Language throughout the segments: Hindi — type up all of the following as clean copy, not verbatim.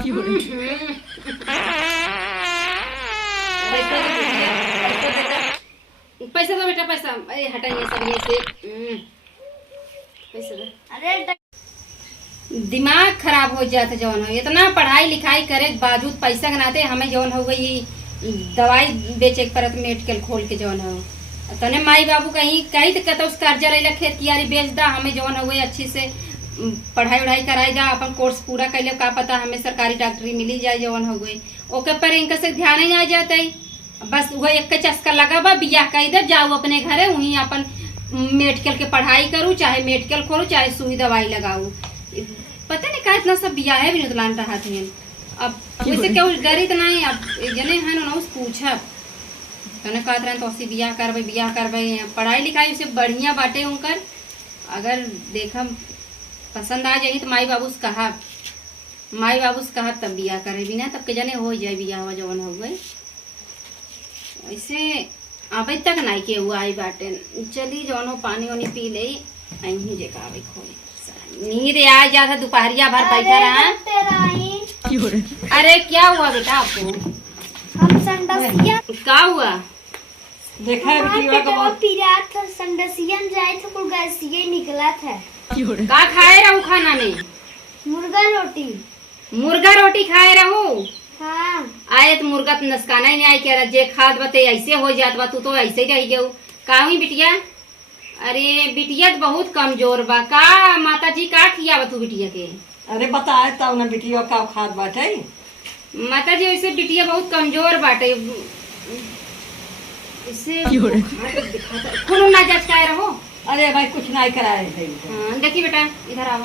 पैसा दो बेटा, पैसा। अरे हटाइए सब ये से। पैसा दो। अरे दिमाग खराब हो जाता जवन हो। इतना पढ़ाई लिखाई करे के बावजूद पैसा गनाते हमें जवन हो गई दवाई बेचे के परत मेडिकल खोल के जवन हो। तने माई बाबू कहीं कहीं तो कहता उस कर्जा रही खेत कियारी बेच दा, हमें जवन हो गई अच्छी से पढ़ाई उढ़ाई कराई जा, अपन कोर्स पूरा कर ले, का पता हमें सरकारी डॉक्टरी मिली जाए जवन हो गई। ओके पर इनका से ध्यान ही आ जाता है। बस वह एक चस्का लगा बा बियाह कर दे, जाऊ अपने घरे वहीं अपन मेडिकल के पढ़ाई करूँ, चाहे मेडिकल खोलूँ, चाहे सुई दवाई लगाऊ। पता नहीं का इतना सब बियाह है भी नहीं रहा थे। अब वैसे क्या डरी तो नहीं। अब जने है ना उस पूछा कहने कहते रहे तो असी बियाह करबे पढ़ाई लिखाई से बढ़िया बाटे उनकर। अगर देखम पसंद आ जाए तो माई बाबू से कहा तब बियाह करे भी ना, तब के जने हो जाए बियाह हो जवन हो गए। वैसे अभी तक नहीं के हुआ आई बाटे। चली जौनो पानी वानी पी ले अही जे का आवे खोए नींद आ जाता दोपहरिया भर बैठा रहा। अरे क्या हुआ बेटा आपको? हम संडसिया क्या हुआ? देखा है वीडियो का बहुत पीरा था। संडसियन जाए थे कुल गैसिए निकला था। का खाए रहू खाना में? मुर्गा रोटी। मुर्गा रोटी खाए रहू? हाँ। आए तो मुर्गा तो नसकाना ही नहीं आई कह रहा जे खाद बते ऐसे हो जात बा, तू तो ऐसे ही रह गयो। का हुई बिटिया? अरे बिटिया तो बहुत कमजोर बा। का माता जी का खिया तू बिटिया के? अरे बताए तब ना बिटिया का खाद बाटे। माता जी वैसे बिटिया बहुत कमजोर बाटे। इसे खून ना जांच कराए रहो। अरे भाई कुछ नहीं कराए थे। हाँ देखिए बेटा इधर आओ।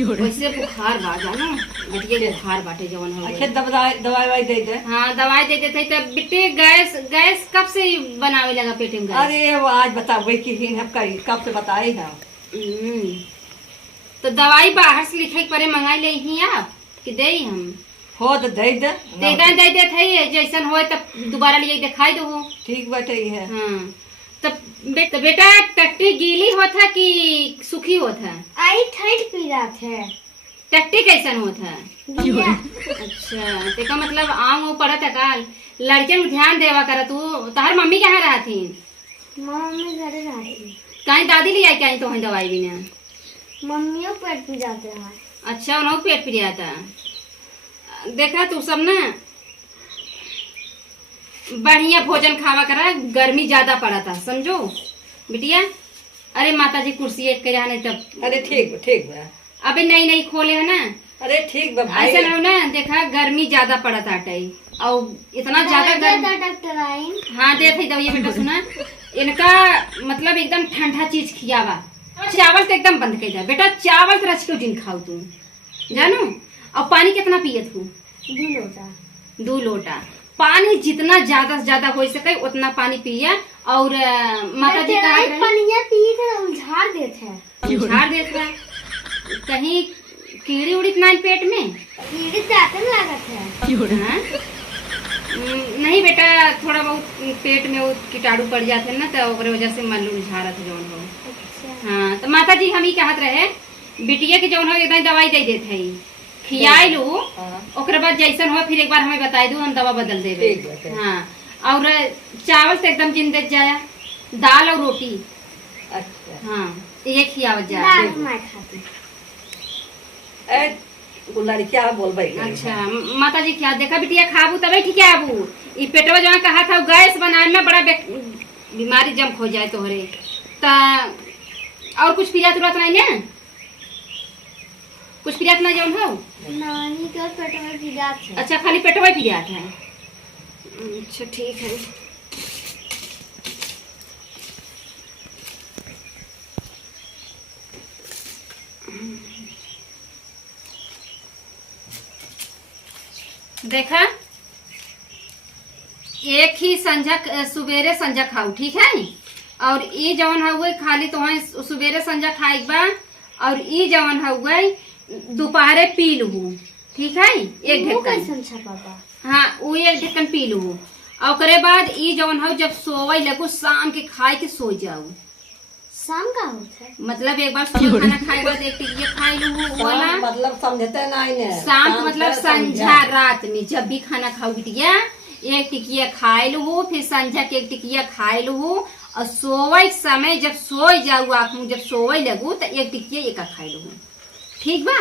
वैसे बुखार बा जाना बिटिया के बुखार बाटे जवन हो अच्छे दवाई दे दे। हाँ दवाई दे देते तब बिटे गैस कब से बनावे लगा पेट में? अरे वो आज बताओ कि कब से बताए ना। तो दवाई बाहर से लिखे परे मंगाई ले ही आप कि दे हम हो तो दे दे दे जैसन हो तब दोबारा लिए दिखाई दो। ठीक बाटे है। हाँ तब बेटा टट्टी गीली होता कि सूखी होता? आई ठंड पी रहा था। टट्टी कैसन होता? अच्छा तेका मतलब आम वो पड़त है का? लड़के में ध्यान देवा कर तू। तोहर मम्मी कहाँ रहा थी? मम्मी घरे रहती। कहीं दादी ले आई कहीं तो वहीं दवाई भी ना? मम्मियों पेट पी जाते हैं। अच्छा उन्होंने पेट पी जाता। देखा तू सब ना बढ़िया भोजन खावा करा, गर्मी ज्यादा पड़ा था समझो बिटिया। अरे माता जी कुर्सी एक करा नहीं तब। अरे ठीक बा। अबे नहीं खोले है ना। अरे ठीक बा भाई। ऐसा ना देखा गर्मी ज्यादा पड़ा था और इतना ज्यादा गर्मी। डॉक्टर आई। हाँ दे थी दवाई बेटा। सुना इनका मतलब एकदम ठंडा चीज खियावा। चावल तो एकदम बंद कर दे बेटा। चावल तो रच के दिन खाओ तू जानो। और पानी कितना पिए तू? 2 लोटा पानी। जितना ज्यादा से ज्यादा हो सके उतना पानी पिया। और माता जी कहा झाड़ देते कहीं कीड़ी उड़ी ना पेट में? कीड़ी जाते लागत है। नहीं बेटा थोड़ा बहुत पेट में वो कीटाणु पड़ जाते ना तो वजह से मन उलझा था जौन हो। हाँ तो माता जी हम ही कहत रहे बिटिया के जौन हो एकदम दवाई दे देते है खियाई लू। ओकरे बाद जैसन हो फिर एक बार हमें बताई दू हम दवा बदल देवे। हाँ और चावल से एकदम जिन दे जाया। दाल और रोटी। अच्छा हाँ ये खियावत जा। लड़किया बोल भाई। अच्छा माता जी क्या देखा बिटिया खाबू तबे ठीक है आबू। ये पेटवा जो कहा था गैस बनाने में बड़ा बीमारी जम हो जाए तोहरे। और कुछ पिया तुरंत नहीं ना? कुछ पिया ना जौन हो? नानी के पेट में पिया था। अच्छा खाली पेटवा ही पिया था। अच्छा ठीक है। देखा एक ही संझा सुबेरे संझा खाऊ ठीक है। और ये जवन हुए खाली तो सुबेरे संझा खाए बा। और ये जवन हुए दोपहरे पी लू ठीक है। एक ढक्कन। पापा। हाँ वो एक ढक्कन पी लू। और ओकरे बाद ई जवन हो जब सोवे लगो शाम के खाए के सो जाओ। शाम का होता है मतलब एक बार सुबह खाना खाए के बाद एक टिकिया खाई लू वाला। शाम मतलब समझते नहीं ने। शाम के मतलब से संझा रात में जब भी खाना खाओ बिटिया एक टिकिया खाए लू, फिर संझा के एक टिकिया खाए लू और सोवे के समय जब सो जाऊ आप जब सोवे लगू तो एक टिकिया एक खाए लू। ठीक बा?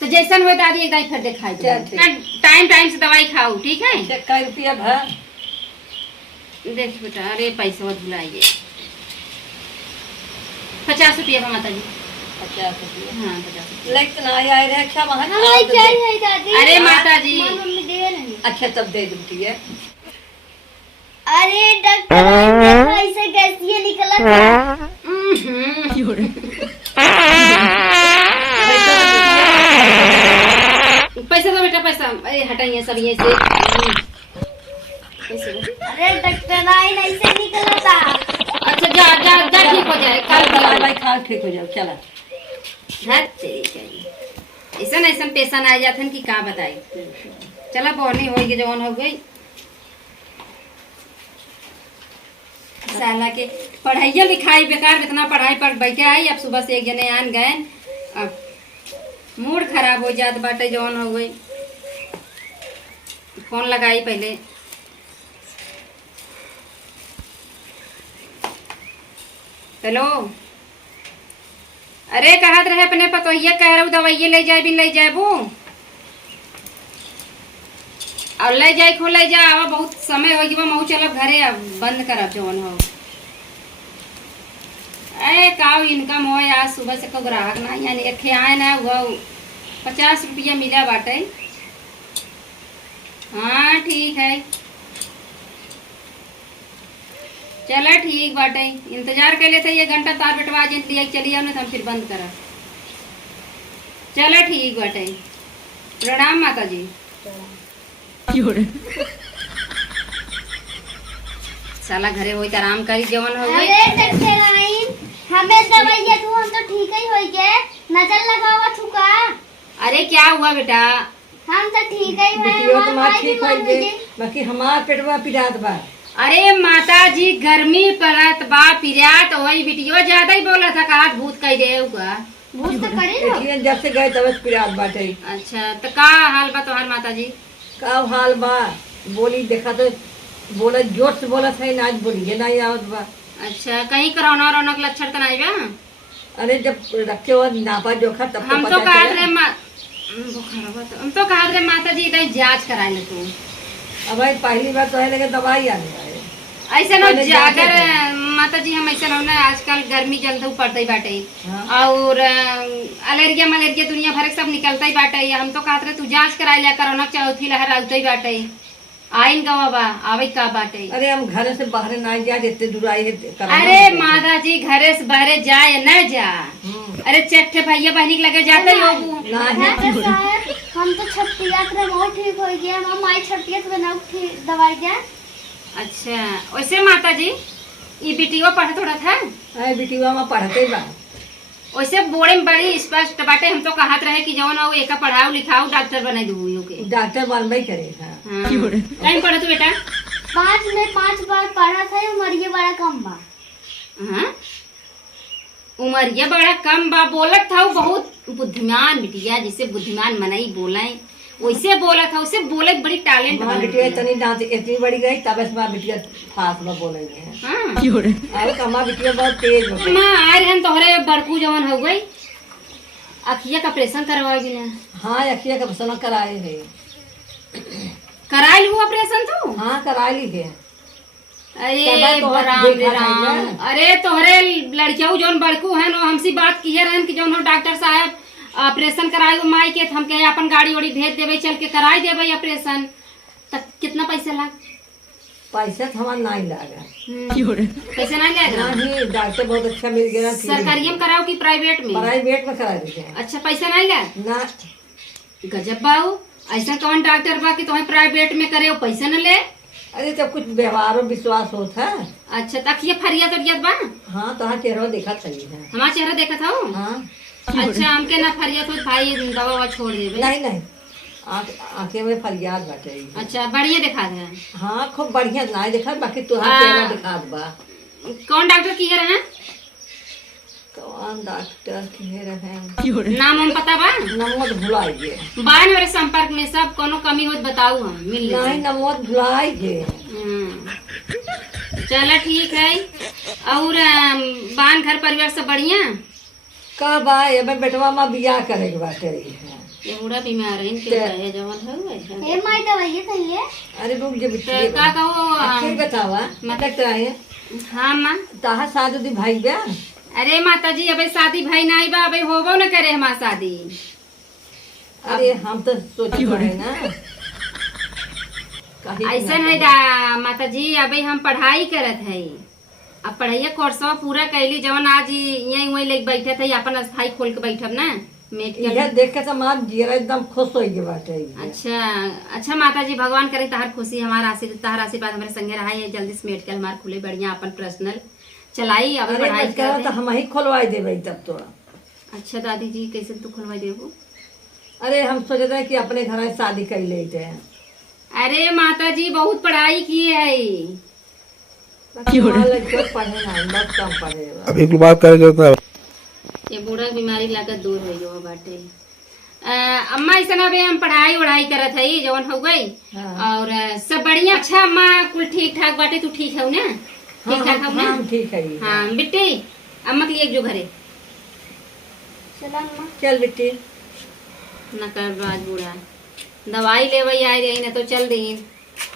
तो जैसन हो दादी एक फिर दिखाई चल, ठीक। टाइम टाइम से दवाई खाओ। ठीक है? अच्छा, कई रुपया भर? देख बेटा, अरे पैसा मत भुलाइए। 50 रुपया माता जी। 50 रुपया? हाँ 50 रुपया। लेकिन आई आए रहे। अच्छा वहाँ हमारी क्या है दादी? अरे माता जी। माँ मम्मी दे रही। अच्छा तब दे दूँगी है। अरे डॉक्टर देखो ऐसे गैसिया निकला था। पैसा दो बेटा पैसा। अरे हटाइए सब ये से। अरे डॉक्टर आई ऐसे निकला था। अच्छा जा जा जा ठीक हो जाए कल दवाई खा ठीक हो जाओ। चला ऐसा ऐसा पेशेंट आ जाते कि का बताई। चला पौनी हो गई जवान हो गई साला के पढ़ाइया लिखाई बेकार इतना पढ़ाई पर बैठे आई। अब सुबह से एक जने आन गए अब मूड खराब हो जात बाटे जवान हो गई। फोन लगाई पहले। हेलो। अरे कहत रहे अपने पतोहिया कह रहा हूँ दवाइये ले जाए भी ले जाबू और ले जाए खो ले जा। अब बहुत समय हो गया महू चलब घरे अब बंद करब जवन हो। अरे काव इनकम हो आज सुबह से को ग्राहक ना यानी रखे आए ना वो 50 रुपया मिला बाटे। हाँ ठीक है चला ठीक बाटे। इंतजार कर लेते ये घंटा तार बटवा जिन लिया चलिए हमने तो हम फिर बंद करा। चला ठीक बाटे। प्रणाम माता जी। साला घरे होई त आराम करी जवन हो गई। अरे डॉक्टर आई हमें दवाइया तू हम तो ठीक ही होई के नजर लगावा छुका। अरे क्या हुआ बेटा? हम तो ठीक ही है। बिटिया तुम्हारा ठीक हो गए बाकी हमार पेटवा पिरात बा। अरे माता जी गर्मी पड़त बा पिरात वही बिटियो ज्यादा ही बोला था कहा भूत कह देगा। भूत तो करे ना। देखिए जब से गए तब से पिरात बाटे। अच्छा तो का हाल बा तोहार माता जी? का हाल बा बोली देखा तो बोला जोर से बोला था ना आज बोलिए ना आवत बा। अच्छा कहीं कोरोना वरोना के लक्षण तो नहीं बा? अरे जब रखे हुआ नापा जोखा तब हम तो तो पता कहा चला। रहे हम तो कहा रहे माता जी इधर जांच कराए ले तू। अब भाई पहली बार तो है लगे दवाई आने आए। ऐसा ना पहले जांच अगर कराए। माता जी हम ऐसा ना आजकल गर्मी जल्द पड़ता ही बाटे हाँ। और अलेरिया मलेरिया दुनिया भर के सब निकलता ही बाटे। हम तो कहते रहे तू जांच करा लिया कोरोना चौथी लहर आते ही बाटे। आइन गवा बा आवे का बाटे। अरे हम घर से बाहर ना जा इतने दूर आए हैं कोरोना अरे में। माता जी घरे से बाहरे जाए न जा। अरे चट्टे भैया बहनी के लगे जाते ही होबू। डॉक्टर साहब हम तो छत्तीस के बहुत ठीक हो गया। हम आई 36 बनाओ ठीक दवाई दे। अच्छा वैसे माता जी ये बिटिया पढ़ थोड़ा था अरे बिटिया में पढ़ते बा। वैसे बोले में बड़ी स्पष्ट बाटे। हम तो कहत रहे कि जवन हो एक पढ़ाओ लिखाओ डॉक्टर बना दू के। डॉक्टर बनबे करेगा। टाइम पढ़ा तू बेटा? 5 बार पढ़ा था। उम्र बड़ा कम बा। हाँ उम्र ये बड़ा कम बा बोलत था वो बहुत बुद्धिमान बिटिया जिसे बुद्धिमान मनाई बोला वैसे बोला था उसे बोले बड़ी टैलेंट माँ बिटिया इतनी दांत इतनी बड़ी गई तब से माँ बिटिया फास्ट में बोलेंगे हैं। हाँ और कमा बिटिया बहुत तेज हो गई। माँ आ रहे हैं तोहरे बड़कू जवन हो गई अखिया का ऑपरेशन करवाएगी ना? हाँ अखिया का पसंद कराए है। कराई लू ऑपरेशन तू? हाँ कराए ली है। अरे तब तो राम रे देखा था राम। ना। अरे तोहरे लड़कियों जौन बड़कू है नो हमसे बात किए रहन कि जौन हो डॉक्टर साहब ऑपरेशन कराए माई के हम कहे अपन गाड़ी वाड़ी भेज देवे चल के कराई देवे ऑपरेशन। तब कितना पैसा लाग? पैसा तो हमारा नहीं लगा। पैसा नहीं लगेगा? नहीं डॉक्टर बहुत अच्छा मिल गया। सरकारी में कराओ कि प्राइवेट में? प्राइवेट में करा देते हैं। अच्छा पैसा नहीं लग? ना गजब बाऊ ऐसा कौन डॉक्टर बा कि तुम्हें प्राइवेट में करे पैसा न ले? अरे जब कुछ व्यवहार और विश्वास होता है। अच्छा तक ये फरिया तबियत बा? हाँ तो हाँ चेहरा देखा सही है। हमारा चेहरा देखा था? हाँ अच्छा हमके ना फरिया तो भाई दवा छोड़ देवे। नहीं नहीं आंखें में फरियाद बाटे। अच्छा बढ़िया दिखा दे। हाँ खूब बढ़िया ना देखा, बाकी तुहार हाँ। चेहरा दिखात बा। कौन डॉक्टर की रहे? कौन डॉक्टर की रहे? नाम हम पता बा? नमोद भुलाइए। बान मेरे संपर्क में सब कोनो कमी हो बताऊ हम मिल ले। नहीं नमोद भुलाइए। चला ठीक है। और बान घर परिवार सब बढ़िया? का बा ये बेटवा माँ बियाह करे के बाटे है। ये बूढ़ा बीमार है इनके है जवन है। ए माई दवाई चाहिए। अरे रुक जे तो बिटिया। का कहो अच्छा बतावा मतलब क्या है? हाँ माँ। ताहा शादी भाई बा? अरे माता जी अबे शादी भाई ना बा, अबे होबो न करे हमार शादी। अरे हम तो सोची रहे ना ऐसा है दा माता जी, अबे हम पढ़ाई करत है। अब पढ़ाइया कोर्सवा पूरा कैली जवन आज यहीं वहीं लेके बैठे थे, अपन स्थाई खोल के बैठब ना मेडिकल। इधर देख के तो मार जीरा एकदम खुश हो गई बाटे। अच्छा अच्छा माता जी, भगवान करे तहार खुशी हमारा आशीर्वाद, तहार आशीर्वाद हमारे संगे रहा है। जल्दी से मेडिकल हमार खुले बढ़िया अपन पर्सनल चलाई। अब अरे पढ़ाई बस करा करत तो है। हम ही खोलवाई देवे तब तो। अच्छा दादी जी कैसे तू खुलवा देबो? अरे हम सोच रहे कि अपने घर में शादी कर लेते हैं। अरे माता जी बहुत पढ़ाई की है। पढ़े ना बहुत कम पढ़े। अब एक बात करे जो ये बूढ़ा बीमारी लागत दूर हो जो बाटे। अम्मा ऐसा अबे हम पढ़ाई वढ़ाई करत है जवन हो गई। हाँ। और सब बढ़िया। अच्छा अम्मा कुल ठीक ठाक बाटे, तू ठीक है ना? ठीक ठाक हो ना? हाँ ठीक है। हाँ बिट्टी अम्मा के लिए एक जो घरे चला अम्मा। चल बेटी। न कर बाज बूढ़ा दवाई ले भैया रही न तो चल दी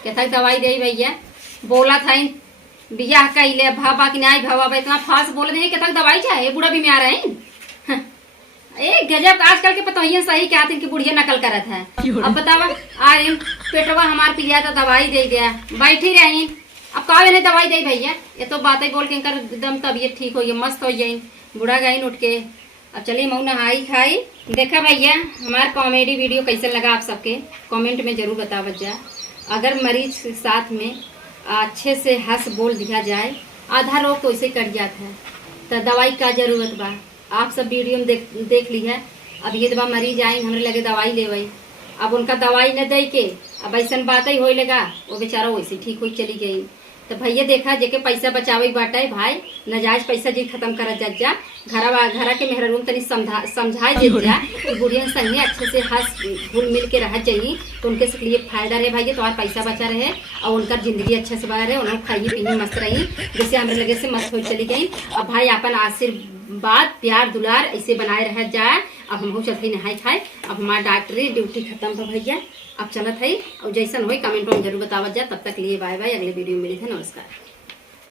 कहता दवाई दे भैया बोला था बियाह कैले भाबा कि नहीं भाबा इतना फास्ट बोल दे कहता दवाई चाहे बूढ़ा भी में आ रहे हैं। ए गजब आजकल के पता ही सही क्या कि बुढ़िया नकल करत है। अब बतावा आ रही पेटवा हमार पिया तो दवाई दे दिया बैठी रही। अब कहा नहीं दवाई दे भैया, ये तो बातें बोल के एकदम तबीयत ठीक हो गई मस्त हो जाए बूढ़ा गई उठ के। अब चलिए मऊ नहाई खाई। देखा भैया हमारा कॉमेडी वीडियो कैसे लगा आप सबके कमेंट में जरूर बतावत जा। अगर मरीज के साथ में अच्छे से हंस बोल दिया जाए, आधा रोग तो इसे कट जाता है, तो दवाई का जरूरत बा। आप सब वीडियो में देख ली है। अब ये दवा मरीज आई हमरे लगे दवाई लेवई, अब उनका दवाई न दे के अब ऐसा बात ही हो लगा वो बेचारा वैसे ठीक हो चली गई। तो भैया देखा जेके पैसा बचावे बाटे भाई नजायज पैसा जी खत्म कर जा घरा के मेहरून तनी समझाए दे जा कि बुढ़िया संगे अच्छे से हंस घुल मिल के रह चाहिए तो उनके से लिए फायदा रहे भाई तुम्हारा पैसा बचा रहे और उनका जिंदगी अच्छे से बना रहे, उन्होंने खाई पीनी मस्त रही जैसे हमारे लगे से मस्त हो चली गई। अब भाई अपन आशीर्वाद प्यार दुलार ऐसे बनाए रह जाए। अब हम चलते नहाई खाए। अब हमारा डॉक्टरी ड्यूटी खत्म हो भैया, अब चलत है और जैसन हो कमेंट में जरूर बतावत जा। तब तक लिए बाय बाय, अगले वीडियो में मिली थे। नमस्कार।